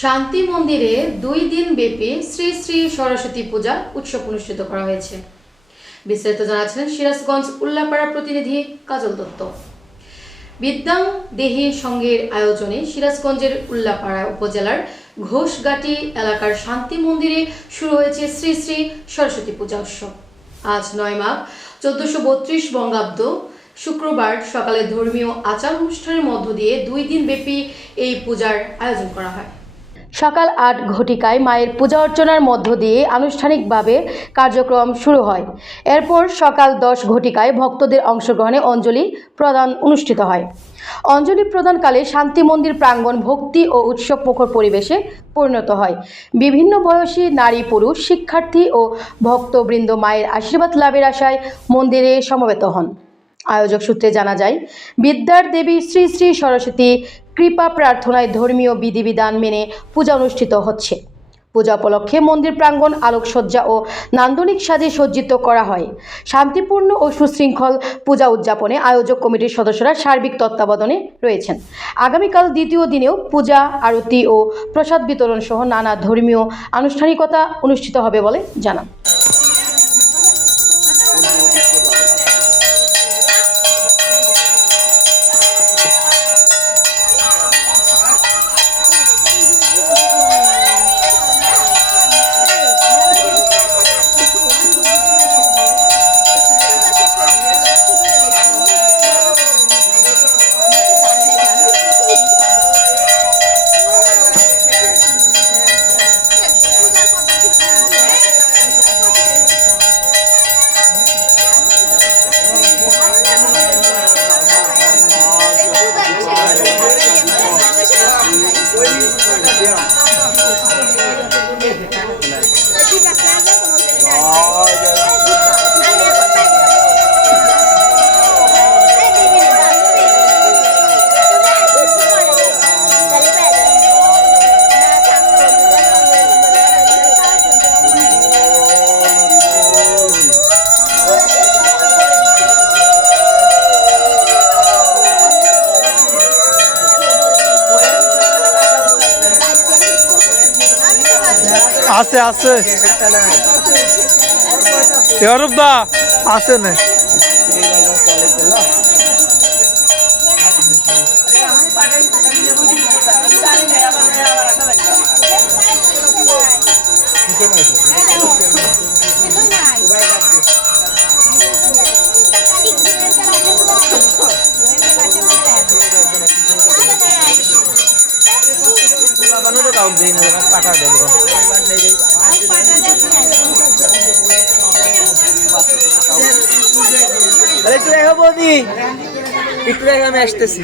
শান্তি মন্দিরে 2 দিন ব্যাপী শ্রী শ্রী সরস্বতী পূজা উৎসব অনুষ্ঠিত করা হয়েছে। বিস্তারিত জানাচ্ছেন সিরাজগঞ্জ উল্লাপাড়া প্রতিনিধি কাজল দত্ত। বিদ্যাং দেহি সংঘের আয়োজনে সিরাজগঞ্জের উল্লাপাড়া উপজেলার ঘোষগাটি এলাকার শান্তি মন্দিরে শুরু হয়েছে শ্রী শ্রী সরস্বতী পূজা উৎসব। আজ 9 মাঘ 1432 বঙ্গাব্দ শুক্রবার সকালে ধর্মীয় আচার অনুষ্ঠানের মধ্য দিয়ে 2 দিন ব্যাপী এই পূজার আয়োজন করা হয়। সকাল 8 ঘটিকায় মায়ের পূজা অর্চনার মধ্য দিয়ে আনুষ্ঠানিকভাবে কার্যক্রম শুরু হয়। এরপর সকাল 10 ঘটিকায় ভক্তদের অংশগ্রহণে অঞ্জলি প্রদান অনুষ্ঠিত হয়। অঞ্জলি প্রদানকালে শান্তি মন্দির প্রাঙ্গণ ভক্তি ও উৎসব মুখর পরিবেশে পরিণত হয়। বিভিন্ন বয়সী নারী পুরুষ শিক্ষার্থী ও ভক্তবৃন্দ মায়ের আশীর্বাদ লাভের আশায় মন্দিরে সমবেত হন। আয়োজক সূত্রে জানা যায়, বিদ্যার দেবী শ্রী শ্রী সরস্বতী কৃপা প্রার্থনায় ধর্মীয় বিধিবিধান মেনে পূজা অনুষ্ঠিত হচ্ছে। পূজা উপলক্ষে মন্দির প্রাঙ্গণ আলোকসজ্জা ও নান্দনিক সাজে সজ্জিত করা হয়। শান্তিপূর্ণ ও সুশৃঙ্খল পূজা উদযাপনে আয়োজক কমিটির সদস্যরা সার্বিক তত্ত্বাবধানে রয়েছেন। আগামীকাল দ্বিতীয় দিনেও পূজা, আরতি ও প্রসাদ বিতরণ সহ নানা ধর্মীয় আনুষ্ঠানিকতা অনুষ্ঠিত হবে বলে জানান। আছে আছে দা আছে না পাঠা দেব একটু রেখা বৌদি, একটু রেখা, আমি আসতেছি।